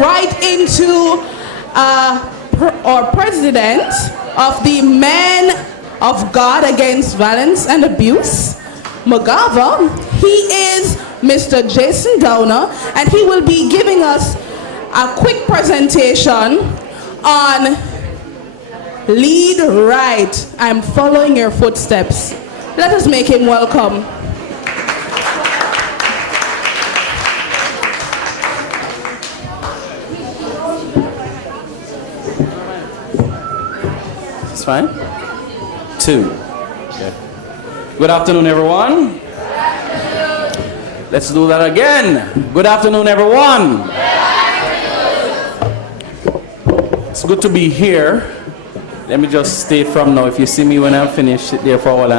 right into our president of the Men of God Against Violence and Abuse, MoGAVA. He is Mr. Jayson, and he will be giving us a quick presentation on Lead Right. I'm following your footsteps. Let us make him welcome. It's fine. 2. Okay. Good afternoon, everyone. Good afternoon. Let's do that again. Good afternoon, everyone. Good afternoon. It's good to be here. Let me just state from now, if you see me when I'm finished, sit there for a while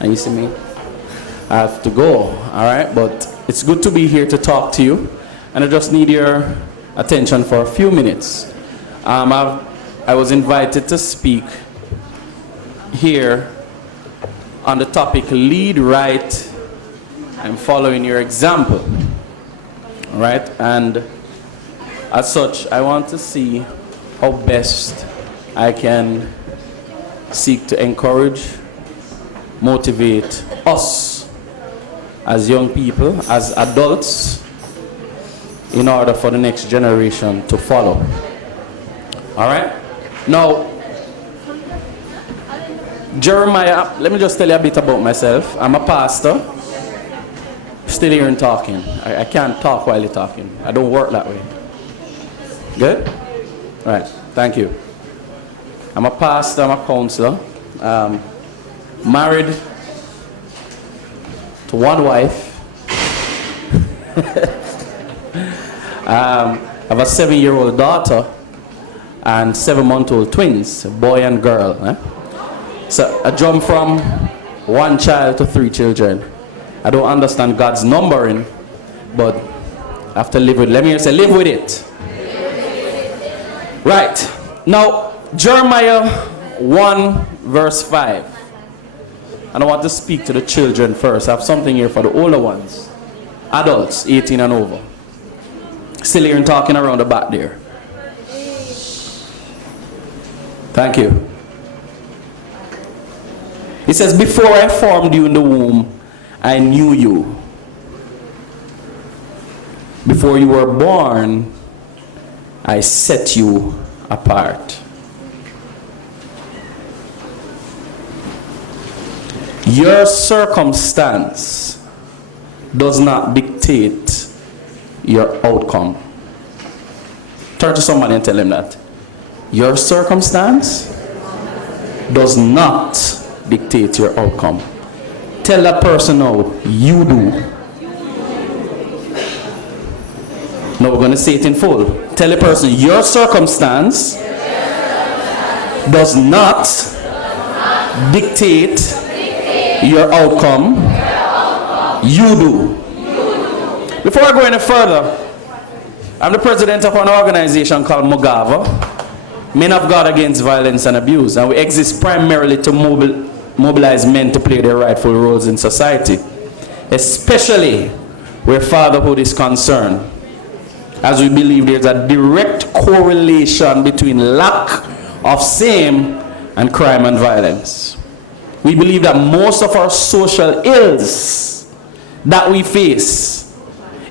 and you see me, I have to go, all right? But it's good to be here to talk to you, and I just need your attention for a few minutes. I was invited to speak here on the topic Lead Right. I'm following your example, all right? And as such, I want to see how best I can seek to encourage, motivate us as young people, as adults, in order for the next generation to follow. All right? Now, Jeremiah, let me just tell you a bit about myself. I'm a pastor. Still here and talking. I can't talk while you're talking. I don't work that way. Good? All right. Thank you. I'm a pastor, I'm a counselor, married to one wife. I have a 7-year-old daughter and 7-month-old twins, a boy and girl. So I jump from 1 child to 3 children. I don't understand God's numbering, but I have to live with it. Let me say, live with it. Right. Now, Jeremiah 1 verse 5. And I want to speak to the children first. I have something here for the older ones. Adults, 18 and over. Still here and talking around the back there. Thank you. It says, before I formed you in the womb, I knew you. Before you were born, I set you apart. Your circumstance does not dictate your outcome. Turn to somebody and tell them that. Your circumstance does not dictate your outcome. Tell that person now, you do. Now we're going to say it in full. Tell the person, your circumstance does not dictate your outcome. You do. Before I go any further, I'm the president of an organization called MoGAVA, Men of God Against Violence and Abuse, and we exist primarily to mobilize men to play their rightful roles in society, especially where fatherhood is concerned, as we believe there's a direct correlation between lack of same and crime and violence. We believe that most of our social ills that we face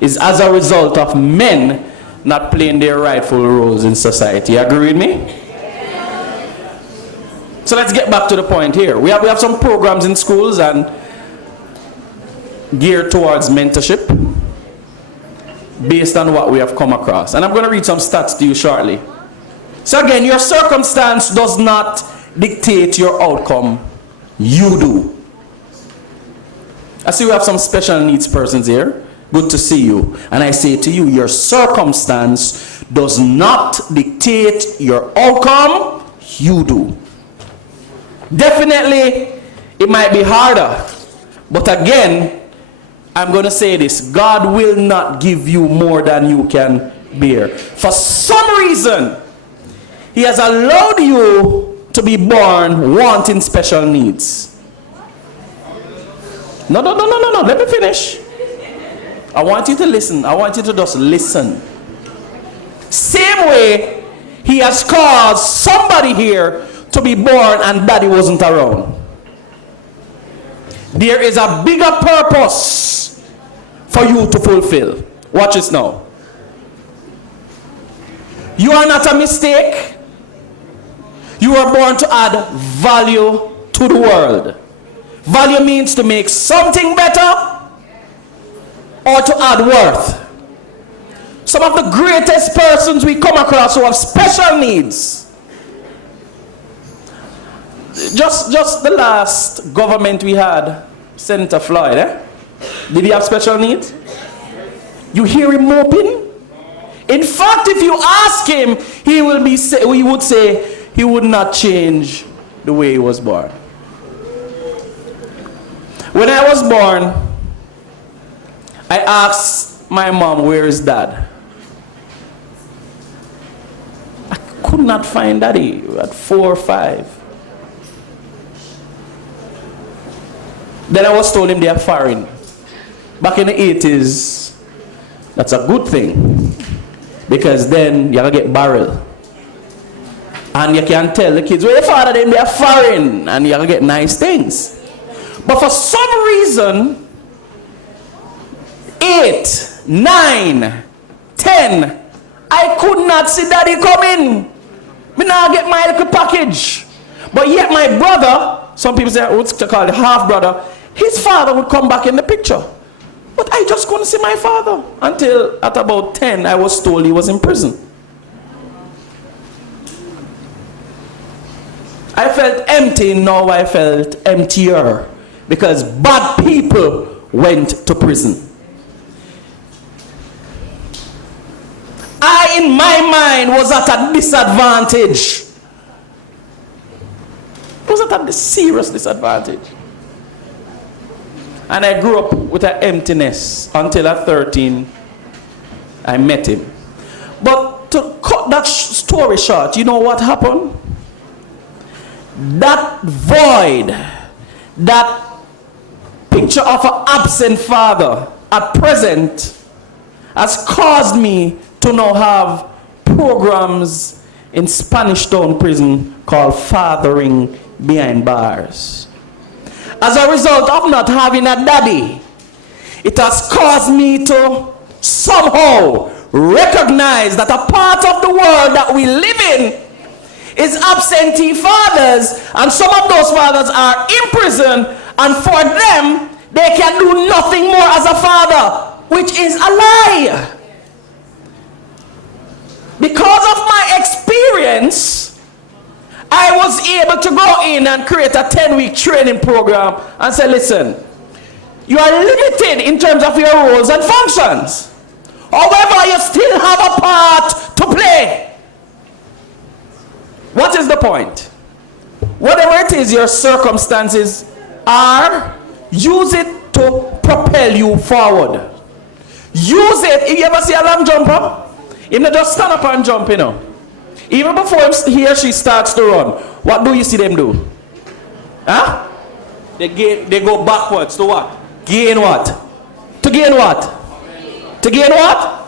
is as a result of men not playing their rightful roles in society. You agree with me? So let's get back to the point here. We have some programs in schools and geared towards mentorship based on what we have come across. And I'm going to read some stats to you shortly. So again, your circumstance does not dictate your outcome. You do. I see we have some special needs persons here. Good to see you. And I say to you, your circumstance does not dictate your outcome. You do. Definitely, it might be harder. But again, I'm going to say this. God will not give you more than you can bear. For some reason, He has allowed you to be born wanting special needs. No. Let me finish. I want you to listen. I want you to just listen. Same way, he has caused somebody here to be born and daddy wasn't around. There is a bigger purpose for you to fulfill. Watch this now. You are not a mistake. You are born to add value to the world. Value means to make something better or to add worth. Some of the greatest persons we come across who have special needs. Just the last government we had, Senator Floyd, did he have special needs? You hear him moping? In fact, if you ask him, he would say he would not change the way he was born. When I was born, I asked my mom, where is dad? I could not find daddy at 4 or 5. Then I was told him they are foreign. Back in the 80s, that's a good thing. Because then you're going to get barrel. And you can tell the kids, where your father, then they are foreign. And you're going to get nice things. But for some reason, 8, 9, 10, I could not see daddy coming. Me now get my little package. But yet my brother, some people say, what's called half brother, his father would come back in the picture. But I just couldn't see my father. Until at about 10, I was told he was in prison. I felt empty, now I felt emptier. Because bad people went to prison. I, in my mind, was at a disadvantage. I was at a serious disadvantage. And I grew up with an emptiness until at 13, I met him. But to cut that story short, you know what happened? That void, that picture of an absent father at present has caused me to now have programs in Spanish Town prison called Fathering Behind Bars. As a result of not having a daddy, it has caused me to somehow recognize that a part of the world that we live in is absentee fathers, and some of those fathers are in prison, and for them, they can do nothing more as a father, which is a lie. Because of my experience, I was able to go in and create a 10-week training program and say, listen, you are limited in terms of your roles and functions. However, you still have a part to play. What is the point? Whatever it is your circumstances are, use it to propel you forward. Use it. If you ever see a long jumper, he not just stand up and jump, you know. Even before he or she starts to run, what do you see them do? Huh? They go backwards to what? Gain what? To gain what? To gain what?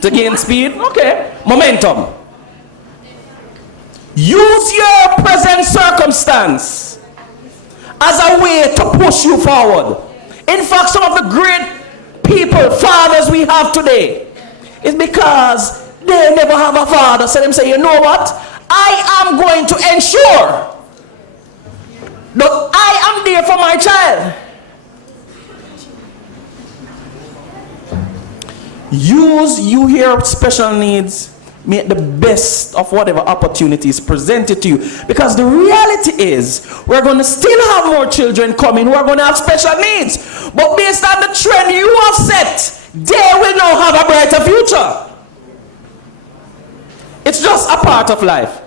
To gain speed? Okay. Momentum. Use your present circumstance as a way to push you forward. In fact, some of the great people, fathers we have today, is because they never have a father. So them say, you know what? I am going to ensure that I am there for my child. Use you hear special needs. Make the best of whatever opportunities presented to you. Because the reality is, we're going to still have more children coming who are going to have special needs. But based on the trend you have set, they will now have a brighter future. It's just a part of life.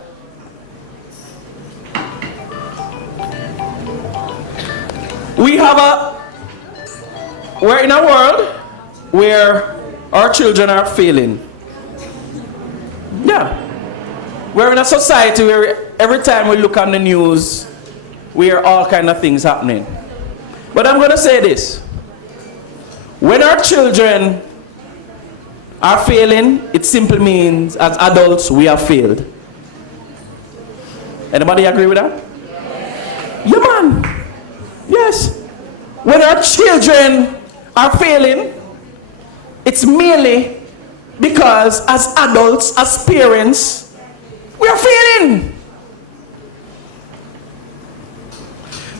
We're in a world where our children are failing. Yeah. We're in a society where every time we look on the news, we hear all kind of things happening. But I'm going to say this. When our children Our failing, it simply means as adults we have failed. Anybody agree with that? Yeah, man. Yes. When our children are failing, it's merely because as adults, as parents, we are failing.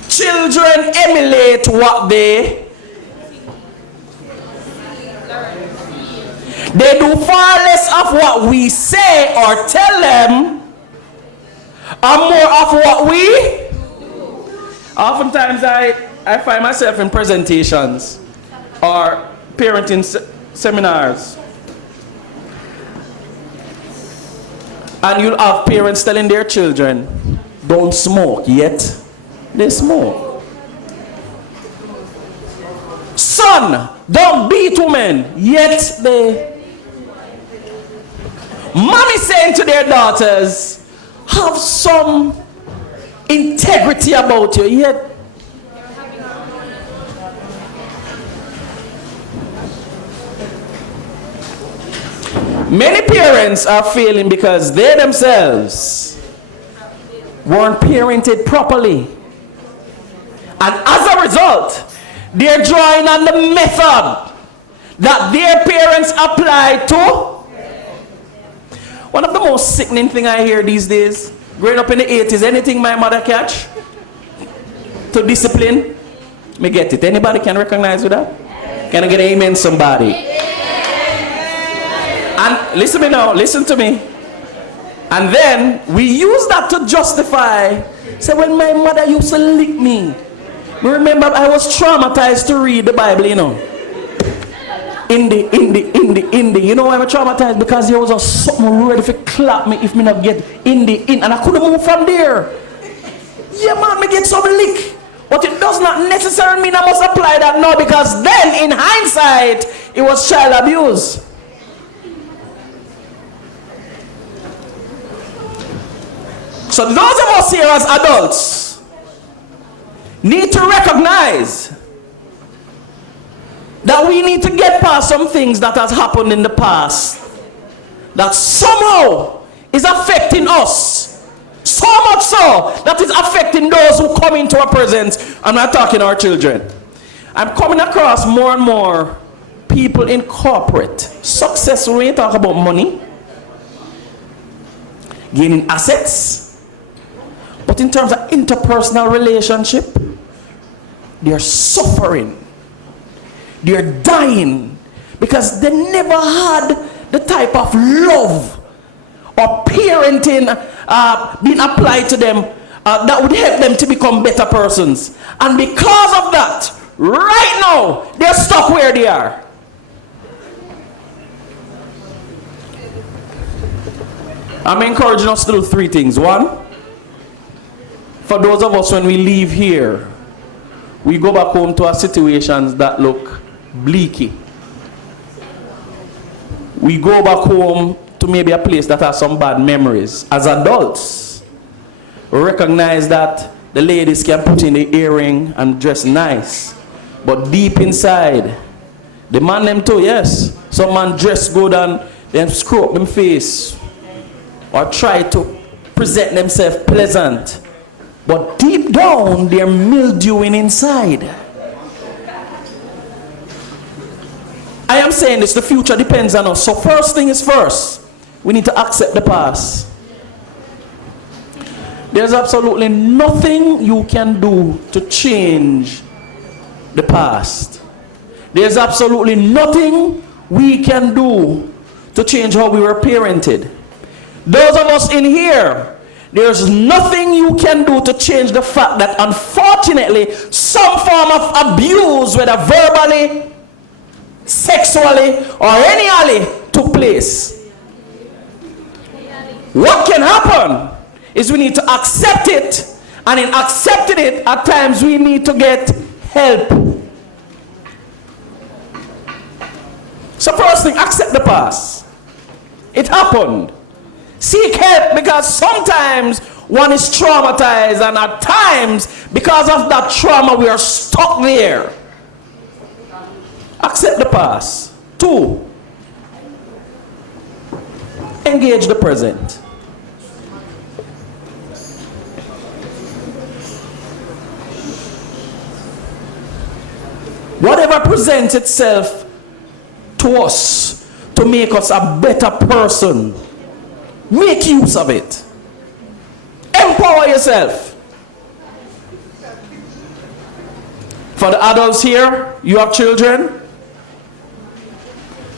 Children emulate what they do far less of what we say or tell them and more of what we. Oftentimes I find myself in presentations or parenting seminars, and you'll have parents telling their children, don't smoke, yet they smoke. Son, don't beat women, yet they. Mommy saying to their daughters, have some integrity about you, yet many parents are failing because they themselves weren't parented properly. And as a result, they're drawing on the method that their parents applied to. One of the most sickening things I hear these days, growing up in the 80s, anything my mother catch to discipline, me get it. Anybody can recognize with that? Can I get an amen, somebody? And listen to me now, listen to me. And then we use that to justify, say, when my mother used to lick me, remember I was traumatized to read the Bible, you know. In the, you know why I'm traumatized? Because there was a something ready to clap me if me not get in, and I couldn't move from there. Yeah, man, me get some lick. But it does not necessarily mean I must apply that now, because then in hindsight, it was child abuse. So those of us here as adults need to recognize that we need to get past some things that has happened in the past that somehow is affecting us, so much so that is affecting those who come into our presence. I'm not talking our children. I'm coming across more and more people in corporate success. When you talk about money, gaining assets, but in terms of interpersonal relationship, they're suffering. They're dying because they never had the type of love or parenting being applied to them that would help them to become better persons. And because of that, right now, they're stuck where they are. I'm encouraging us to do three things. One, for those of us when we leave here, we go back home to our situations that look bleaky. We go back home to maybe a place that has some bad memories. As adults, we recognize that the ladies can put in the earring and dress nice, but deep inside, the man them too, yes. Some man dress good and then screw up them face or try to present themselves pleasant, but deep down they're mildewing inside. I am saying this, the future depends on us. So first thing is first, we need to accept the past. There's absolutely nothing you can do to change the past. There's absolutely nothing we can do to change how we were parented. Those of us in here, there's nothing you can do to change the fact that unfortunately some form of abuse, whether verbally, sexually, or any took place. What can happen is we need to accept it, and in accepting it, at times we need to get help. So first thing, accept the past. It happened. Seek help, because sometimes one is traumatized, and at times, because of that trauma, we are stuck there. Accept the past. Two, Engage the present. Whatever presents itself to us to make us a better person, make use of it. Empower yourself. For the adults here, you have children.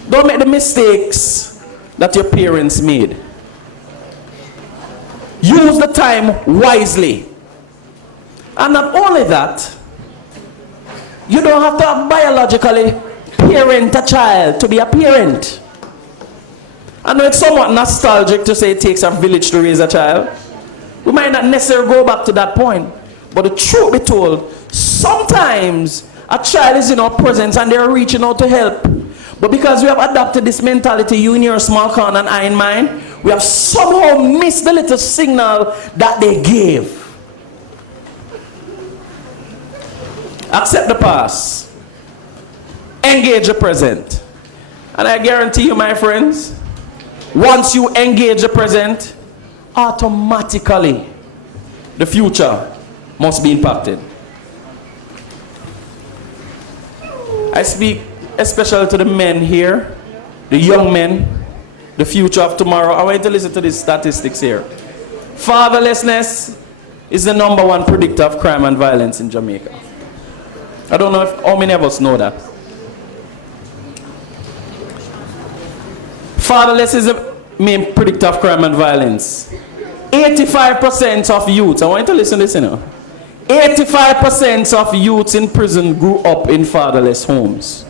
Don't make the mistakes that your parents made. Use the time wisely. And not only that, you don't have to biologically parent a child to be a parent. I know it's somewhat nostalgic to say it takes a village to raise a child. We might not necessarily go back to that point. But the truth be told, sometimes a child is in our presence and they're reaching out to help. But because we have adopted this mentality, you in your small corner and I in mine, we have somehow missed the little signal that they gave. Accept the past. Engage the present. And I guarantee you, my friends, once you engage the present, automatically the future must be impacted. I speak especially to the men here, the young men, the future of tomorrow. I want you to listen to these statistics here. Fatherlessness is the #1 predictor of crime and violence in Jamaica. I don't know if how many of us know that. Fatherless is the main predictor of crime and violence. 85% of youths, I want you to listen to this, 85% of youths in prison grew up in fatherless homes.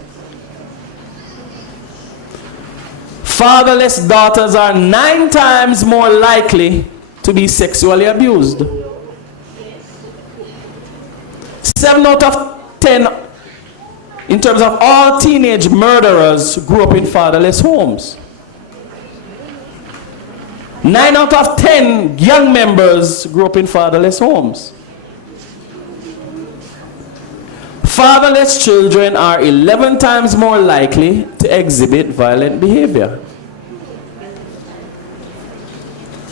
Fatherless daughters are 9 times more likely to be sexually abused. 7 out of 10, in terms of all teenage murderers, grew up in fatherless homes. 9 out of 10 young members grew up in fatherless homes. Fatherless children are 11 times more likely to exhibit violent behavior.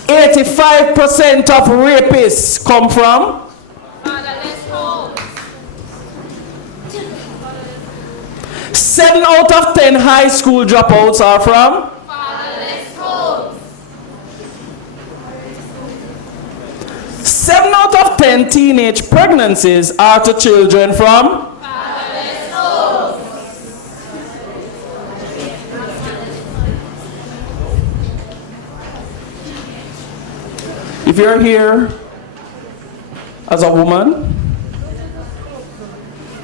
85% of rapists come from fatherless homes. 7 out of 10 high school dropouts are from Fatherless homes. 7 out of 10 teenage pregnancies are to children from Fatherless homes. If you're here as a woman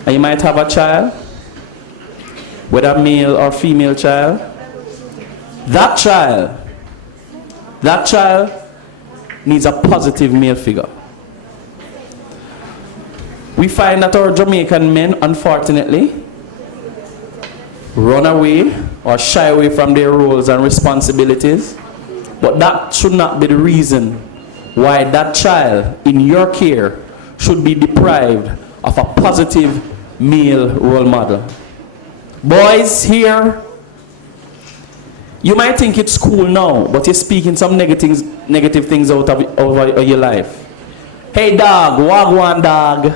and you might have a child, whether male or female child, that child needs a positive male figure. We find that our Jamaican men, unfortunately, run away or shy away from their roles and responsibilities, but that should not be the reason why that child in your care should be deprived of a positive male role model. Boys here, you might think it's cool now, but you're speaking some negative things out of your life. Hey dog, wagwan dog.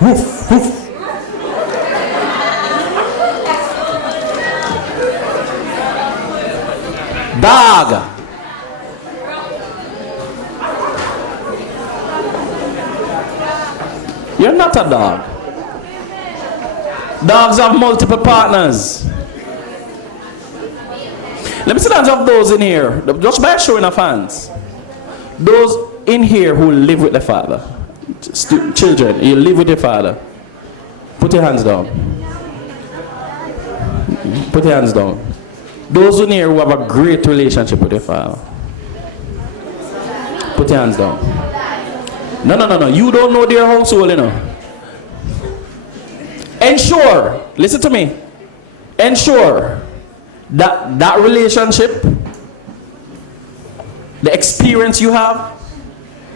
Woof, woof. Dog. You're not a dog. Dogs have multiple partners. Let me see the hands of those in here, just by showing of hands. Those in here who live with the father. Children, you live with your father. Put your hands down. Put your hands down. Those in here who have a great relationship with your father. Put your hands down. No. You don't know their household, Ensure, listen to me. Ensure that relationship, the experience you have,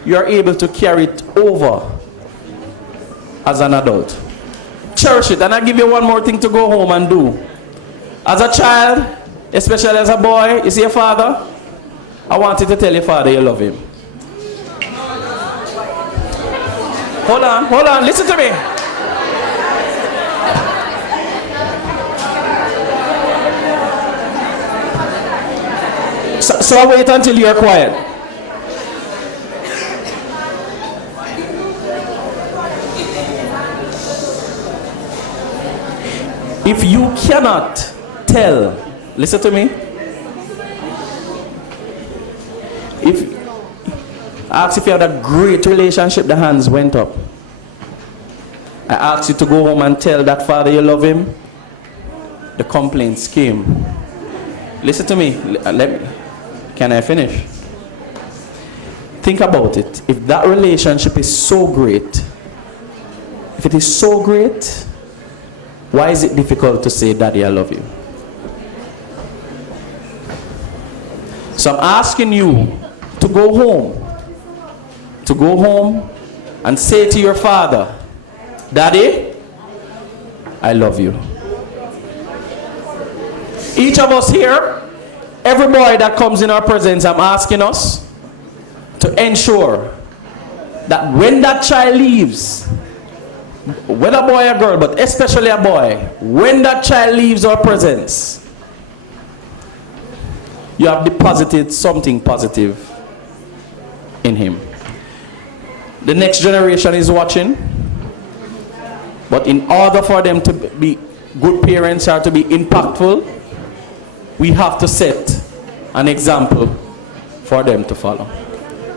you are able to carry it over as an adult. Cherish it. And I'll give you one more thing to go home and do. As a child, especially as a boy, you see your father? I want you to tell your father you love him. Hold on, listen to me. So I wait until you're quiet. If you cannot tell, listen to me. If I asked if you had a great relationship, the hands went up. I asked you to go home and tell that father you love him, the complaints came. Listen to me. Can I finish? Think about it. If that relationship is so great, if it is so great, why is it difficult to say, Daddy, I love you? So I'm asking you to go home and say to your father, Daddy, I love you. Each of us here, every boy that comes in our presence, I'm asking us to ensure that when that child leaves, whether a boy or girl, but especially a boy, when that child leaves our presence, you have deposited something positive in him. The next generation is watching, but in order for them to be good parents or to be impactful, we have to set an example for them to follow.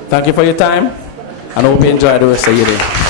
Thank you for your time, and I hope you enjoy the rest of your day.